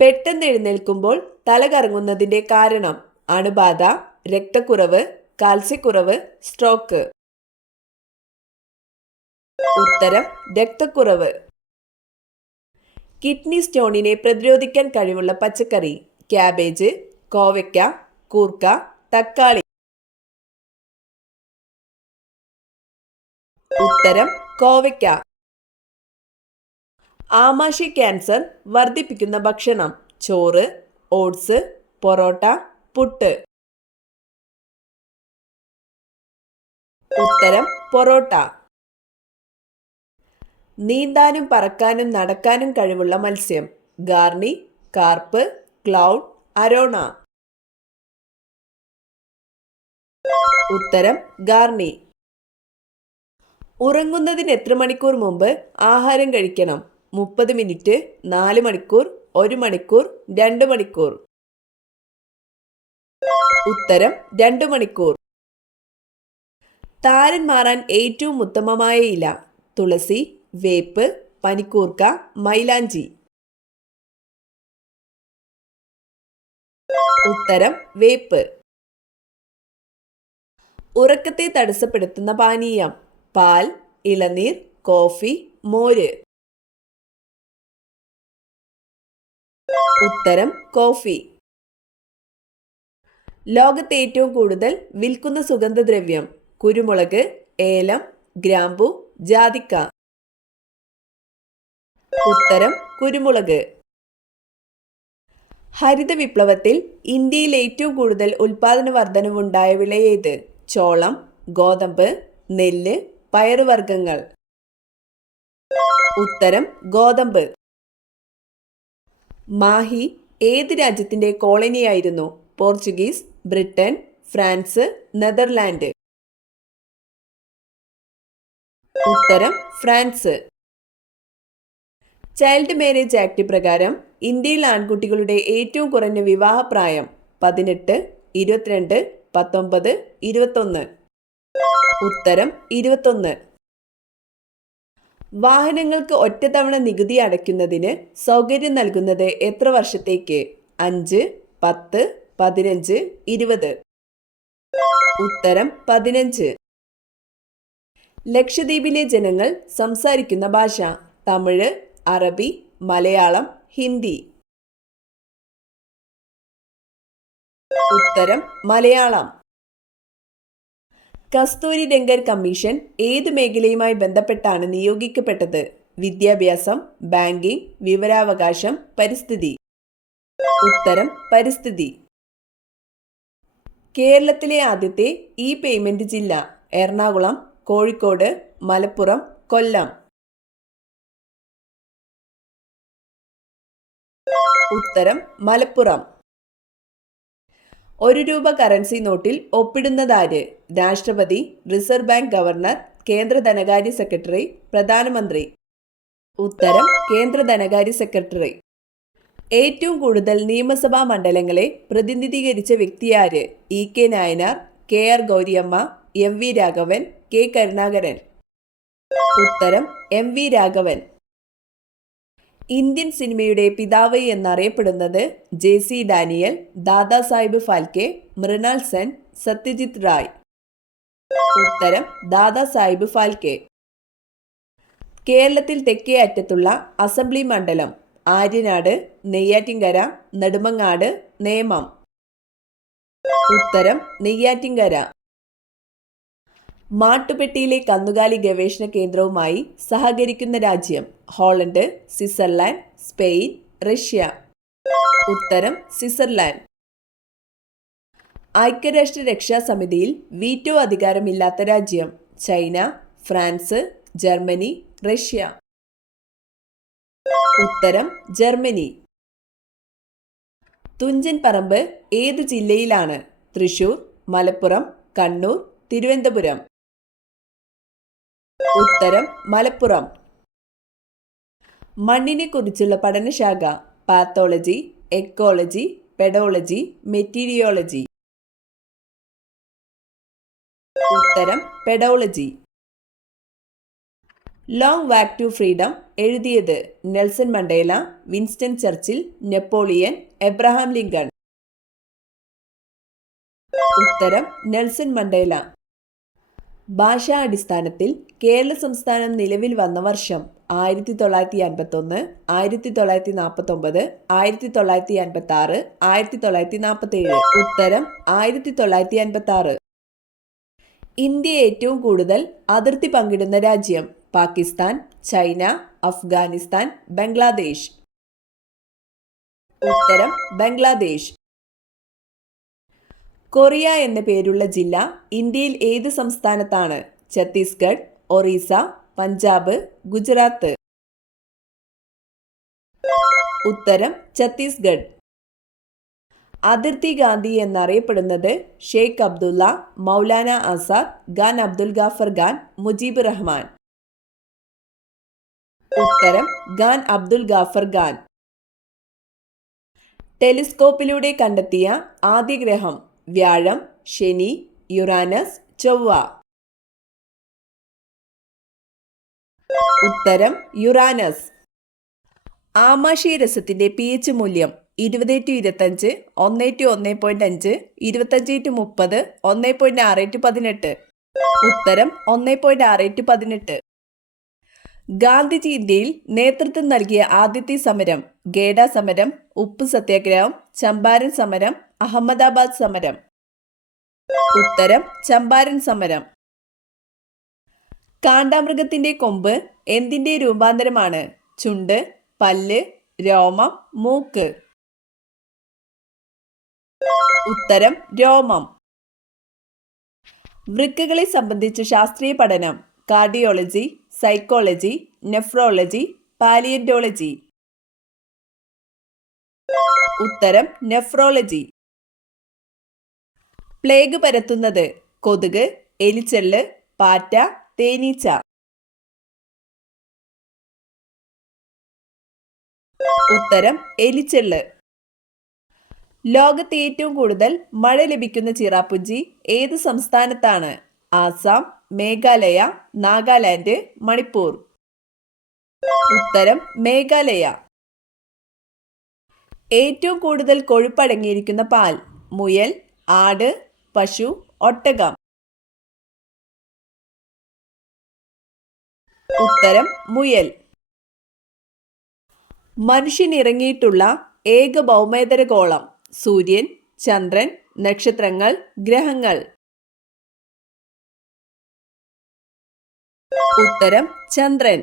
പെട്ടെന്ന് എഴുന്നേൽക്കുമ്പോൾ തല കറങ്ങുന്നതിന്റെ കാരണം അണുബാധ, രക്തക്കുറവ്, കാൽസ്യക്കുറവ്, സ്ട്രോക്ക്. ഉത്തരം രക്തക്കുറവ്. കിഡ്നി സ്റ്റോണിനെ പ്രതിരോധിക്കാൻ കഴിവുള്ള പച്ചക്കറി: ക്യാബേജ്, കോവയ്ക്ക, കൂർക്ക, തക്കാളി. ഉത്തരം കോവയ്ക്ക. ആമാശയ ക്യാൻസർ വർദ്ധിപ്പിക്കുന്ന ഭക്ഷണം: ചോറ്, ഓട്സ്, പൊറോട്ട, പുട്ട്. ഉത്തരം പൊറോട്ട. നീന്താനും പറക്കാനും നടക്കാനും കഴിവുള്ള മത്സ്യം: ഗാർണി, കാർപ്പ്, ക്ലൗഡ്, അരോണ. ഉത്തരം ഗാർണി. ഉറങ്ങുന്നതിന് എത്ര മണിക്കൂർ മുമ്പ് ആഹാരം കഴിക്കണം? 30 മിനിറ്റ്, 4 മണിക്കൂർ, 1 മണിക്കൂർ, 2 മണിക്കൂർ. ഉത്തരം 2 മണിക്കൂർ. താരൻ മാറാൻ ഏറ്റവും ഉത്തമമായ ഇല: തുളസി, വേപ്പ്, പനിക്കൂർക്ക, മൈലാഞ്ചി. ഉത്തരം വേപ്പ്. ഉറക്കത്തെ തടസ്സപ്പെടുത്തുന്ന പാനീയം: പാൽ, ഇളനീർ, കോഫി, മോര്. ഉത്തരം കോഫി. ലോകത്തെ ഏറ്റവും കൂടുതൽ വിൽക്കുന്ന സുഗന്ധദ്രവ്യം: കുരുമുളക്, ഏലം, ഗ്രാമ്പു, ജാതിക്ക. ഉത്തരം കുരുമുളക്. ഹരിത വിപ്ലവത്തിൽ ഇന്ത്യയിൽ ഏറ്റവും കൂടുതൽ ഉൽപാദന വർധനവുണ്ടായ വിള ഏത്? ചോളം, ഗോതമ്പ്, നെല്ല്, പയറുവർഗ്ഗങ്ങൾ. ഉത്തരം ഗോതമ്പ്. മാഹി ഏത് രാജ്യത്തിന്റെ കോളനിയായിരുന്നു? Portuguese, Britain, France, Netherland. ഉത്തരം ഫ്രാൻസ്. ചൈൽഡ് മാരേജ് ആക്ട് പ്രകാരം ഇന്ത്യയിൽ ആൺകുട്ടികളുടെ ഏറ്റവും കുറഞ്ഞ വിവാഹപ്രായം: 18, 22, 19, 21. ഉത്തരം 21. വാഹനങ്ങൾക്ക് ഒറ്റത്തവണ നികുതി അടയ്ക്കുന്നതിന് സൗകര്യം നൽകുന്നത് എത്ര വർഷത്തേക്ക്? 5, 10, 15, 20. ഉത്തരം 15. ലക്ഷദ്വീപിലെ ജനങ്ങൾ സംസാരിക്കുന്ന ഭാഷ: തമിഴ്, അറബി, മലയാളം, ഹിന്ദി. ഉത്തരം മലയാളം. കസ്തൂരി രംഗൻ കമ്മീഷൻ ഏത് മേഖലയുമായി ബന്ധപ്പെട്ടാണ് നിയോഗിക്കപ്പെട്ടത്? വിദ്യാഭ്യാസം, ബാങ്കിംഗ്, വിവരാവകാശം, പരിസ്ഥിതി. ഉത്തരം പരിസ്ഥിതി. കേരളത്തിലെ ആദ്യത്തെ ഇ പേയ്മെന്റ് ജില്ല: എറണാകുളം, കോഴിക്കോട്, മലപ്പുറം, കൊല്ലം. ഉത്തരം മലപ്പുറം. ₹1 കറൻസി നോട്ടിൽ ഒപ്പിടുന്നതാര്? രാഷ്ട്രപതി, റിസർവ് ബാങ്ക് ഗവർണർ, കേന്ദ്ര ധനകാര്യ സെക്രട്ടറി, പ്രധാനമന്ത്രി. ഉത്തരം കേന്ദ്ര ധനകാര്യ സെക്രട്ടറി. ഏറ്റവും കൂടുതൽ നിയമസഭാ മണ്ഡലങ്ങളെ പ്രതിനിധീകരിച്ച വ്യക്തിയാര്? E K Nayanar, K R Gouriamma, M V Raghavan, K Karunakaran. ഉത്തരം എം വി രാഘവൻ. ഇന്ത്യൻ സിനിമയുടെ പിതാവ് എന്നറിയപ്പെടുന്നത്? J C Daniel, Dadasaheb Phalke, Mrinal Sen, Satyajit Ray. ഉത്തരം ദാദാസാഹിബ് ഫാൽക്കെ. കേരളത്തിൽ തെക്കേ അറ്റത്തുള്ള അസംബ്ലി മണ്ഡലം: ആര്യനാട്, നെയ്യാറ്റിൻകര, നെടുമങ്ങാട്, നേമം. ഉത്തരം നെയ്യാറ്റിൻകര. മാട്ടുപ്പെട്ടിയിലെ കന്നുകാലി ഗവേഷണ കേന്ദ്രവുമായി സഹകരിക്കുന്ന രാജ്യം: ഹോളണ്ട്, സ്വിറ്റ്സർലാൻഡ്, സ്പെയിൻ, റഷ്യ. ഉത്തരം സ്വിറ്റ്സർലാൻഡ്. ഐക്യരാഷ്ട്ര രക്ഷാസമിതിയിൽ വീറ്റോ അധികാരമില്ലാത്ത രാജ്യം: ചൈന, ഫ്രാൻസ്, ജർമ്മനി, റഷ്യ. ഉത്തരം ജർമ്മനി. തുഞ്ചൻ പറമ്പ് ഏത് ജില്ലയിലാണ്? തൃശൂർ, മലപ്പുറം, കണ്ണൂർ, തിരുവനന്തപുരം. ഉത്തരം മലപ്പുറം. മണ്ണിനെ കുറിച്ചുള്ള പഠനശാഖ: പാത്തോളജി, എക്കോളജി, പെഡോളജി, മെറ്റീരിയോളജി. ഉത്തരം pedology. Long walk to freedom എഴുതിയത് Nelson Mandela, Winston Churchill, Napoleon, Abraham Lincoln. ഉത്തരം നെൽസൺ മണ്ടേല. ഭാഷാ അടിസ്ഥാനത്തിൽ കേരള സംസ്ഥാനം നിലവിൽ വന്ന വർഷം 1951, 1949, 1956, 1947. ഉത്തരം 1956. ഇന്ത്യ ഏറ്റവും കൂടുതൽ അതിർത്തി പങ്കിടുന്ന രാജ്യം പാകിസ്ഥാൻ, ചൈന, അഫ്ഗാനിസ്ഥാൻ, ബംഗ്ലാദേശ്. ഉത്തരം ബംഗ്ലാദേശ്. കൊറിയ എന്ന പേരുള്ള ജില്ല ഇന്ത്യയിൽ ഏത് സംസ്ഥാനത്താണ്? ഛത്തീസ്ഗഡ്, ഒറീസ, പഞ്ചാബ്, ഗുജറാത്ത്. ഉത്തരം ഛത്തീസ്ഗഡ്. അതിർത്തി ഗാന്ധി എന്നറിയപ്പെടുന്നത് ഷെയ്ഖ് അബ്ദുള്ള, മൗലാന ആസാദ്, ഖാൻ അബ്ദുൽ ഗാഫർ ഖാൻ, മുജീബ് റഹ്മാൻ. ഉത്തരം ഖാൻ അബ്ദുൽ ഗാഫർ ഖാൻ. ടെലിസ്കോപ്പിലൂടെ കണ്ടെത്തിയ ആദ്യ ഗ്രഹം വ്യാഴം, ശനി, യുറാനസ്, ചൊവ്വ. ഉത്തരം യുറാനസ്. ആമാശയരസത്തിന്റെ pH മൂല്യം 20:25, 1:1.5, 25:30, 1.6:18. ഉത്തരം 1.6:18. ഗാന്ധിജി ഇന്ത്യയിൽ നേതൃത്വം നൽകിയ ആദ്യത്തെ സമരം ഗേഡ സമരം, ഉപ്പ് സത്യാഗ്രഹം, ചമ്പാരൻ സമരം, അഹമ്മദാബാദ് സമരം. ഉത്തരം ചമ്പാരൻ സമരം. കാണ്ടാമൃഗത്തിന്റെ കൊമ്പ് എന്തിന്റെ രൂപാന്തരമാണ്? ചുണ്ട്, പല്ല്, രോമം, മൂക്ക്. ഉത്തരം രോമം. വൃക്കകളെ സംബന്ധിച്ച ശാസ്ത്രീയ പഠനം കാർഡിയോളജി, സൈക്കോളജി, നെഫ്രോളജി, പാലിയന്റോളജി. ഉത്തരം നെഫ്രോളജി. പ്ലേഗ് പരത്തുന്നത് കൊതുക്, എലിച്ചെള്ള്, പാറ്റ, തേനീച്ച. ഉത്തരം എലിച്ചെള്ള്. ലോകത്ത് ഏറ്റവും കൂടുതൽ മഴ ലഭിക്കുന്ന ചിറാപ്പുഞ്ചി ഏത് സംസ്ഥാനത്താണ്? ആസാം, മേഘാലയ, നാഗാലാൻഡ്, മണിപ്പൂർ. ഉത്തരം മേഘാലയ. ഏറ്റവും കൂടുതൽ കൊഴുപ്പടങ്ങിയിരിക്കുന്ന പാൽ മുയൽ, ആട്, പശു, ഒട്ടകം. ഉത്തരം മുയൽ. മനുഷ്യൻ ഇറങ്ങിയിട്ടുള്ള ഏക ഭൗമേതര ഗോളം സൂര്യൻ, ചന്ദ്രൻ, നക്ഷത്രങ്ങൾ, ഗ്രഹങ്ങൾ. ഉത്തരം ചന്ദ്രൻ.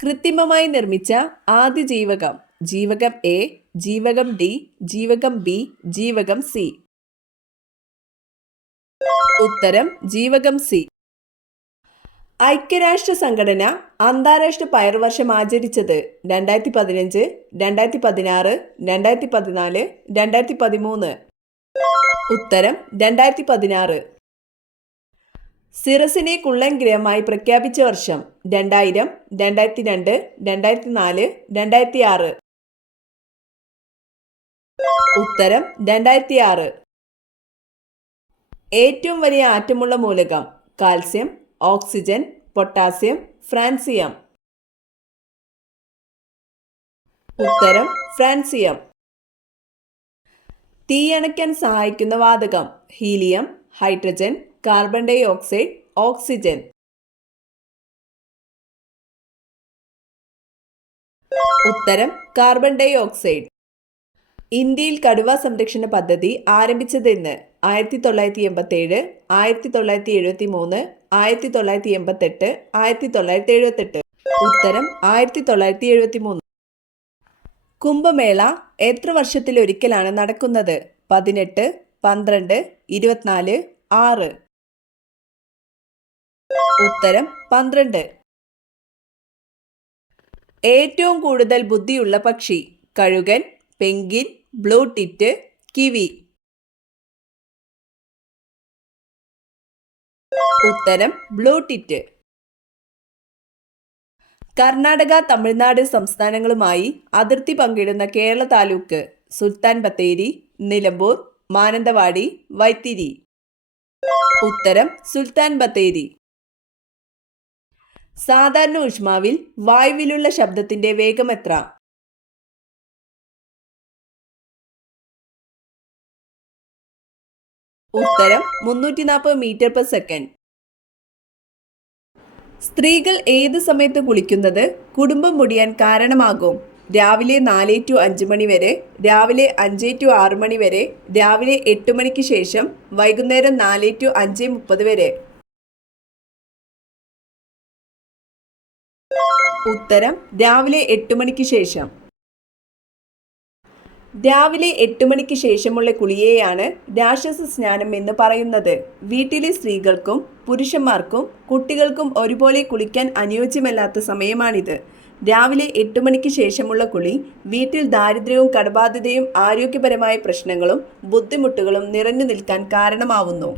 കൃത്രിമമായി നിർമ്മിച്ച ആദ്യ ജീവകം ജീവകം എ, ജീവകം ഡി, ജീവകം ബി, ജീവകം സി. ഉത്തരം ജീവകം സി. ഐക്യരാഷ്ട്ര സംഘടന അന്താരാഷ്ട്ര പയർവർഷം ആചരിച്ചത് 2015, 2016, 2014, 2013. ഉത്തരം 2016. സിറസിനെ കുള്ളൻ ഗ്രഹമായി പ്രഖ്യാപിച്ച വർഷം 2000, 2002, 2004, 2006. ഉത്തരം 2006. ഏറ്റവും വലിയ ആറ്റമുള്ള മൂലകം കാൽസ്യം, ഓക്സിജൻ, പൊട്ടാസ്യം, ഫ്രാൻസിയം. ഉത്തരം ഫ്രാൻസിയം. തീയണയ്ക്കാൻ സഹായിക്കുന്ന വാതകം helium, hydrogen, carbon dioxide, oxygen. ഉത്തരം കാർബൺ ഡൈ ഓക്സൈഡ്. ഇന്ത്യയിൽ കടുവ സംരക്ഷണ പദ്ധതി ആരംഭിച്ചതെന്ന്? 1987, 1973, 1988, 1978. ഉത്തരം 1973. കുംഭമേള എത്ര വർഷത്തിലൊരിക്കലാണ് നടക്കുന്നത്? 18, 12, 24, 6. ഉത്തരം 12. ഏറ്റവും കൂടുതൽ ബുദ്ധിയുള്ള പക്ഷി കഴുകൻ, പെൻഗ്വിൻ, ബ്ലൂ ടിറ്റ്, കിവി. ഉത്തരം ബ്ലൂ ടിറ്റ്. കർണാടക, തമിഴ്നാട് സംസ്ഥാനങ്ങളുമായി അതിർത്തി പങ്കിടുന്ന കേരള താലൂക്ക് സുൽത്താൻ ബത്തേരി, നിലമ്പൂർ, മാനന്തവാടി, വൈത്തിരി. ഉത്തരം സുൽത്താൻ ബത്തേരി. സാധാരണ ഊഷ്മാവിൽ വായുവിലുള്ള ശബ്ദത്തിന്റെ വേഗം എത്ര? ഉത്തരം 340 മീറ്റർ പെർ സെക്കൻഡ്. സ്ത്രീകൾ ഏത് സമയത്ത് കുളിക്കുന്നത് കുടുംബം മുടിയാൻ കാരണമാകും? രാവിലെ 4 to 5 മണി വരെ, രാവിലെ 5 to 6 മണി വരെ, രാവിലെ 8 മണിക്ക് ശേഷം, വൈകുന്നേരം 4 to 5:30 വരെ. ഉത്തരം രാവിലെ 8 മണിക്ക് ശേഷം. രാവിലെ 8 മണിക്ക് ശേഷമുള്ള കുളിയെയാണ് രാക്ഷസ സ്നാനം എന്ന് പറയുന്നത്. വീട്ടിലെ സ്ത്രീകൾക്കും പുരുഷന്മാർക്കും കുട്ടികൾക്കും ഒരുപോലെ കുളിക്കാൻ അനുയോജ്യമല്ലാത്ത സമയമാണിത്. രാവിലെ 8 മണിക്ക് ശേഷമുള്ള കുളി വീട്ടിൽ ദാരിദ്ര്യവും കടബാധ്യതയും ആരോഗ്യപരമായ പ്രശ്നങ്ങളും ബുദ്ധിമുട്ടുകളും നിറഞ്ഞു നിൽക്കാൻ കാരണമാവുന്നു.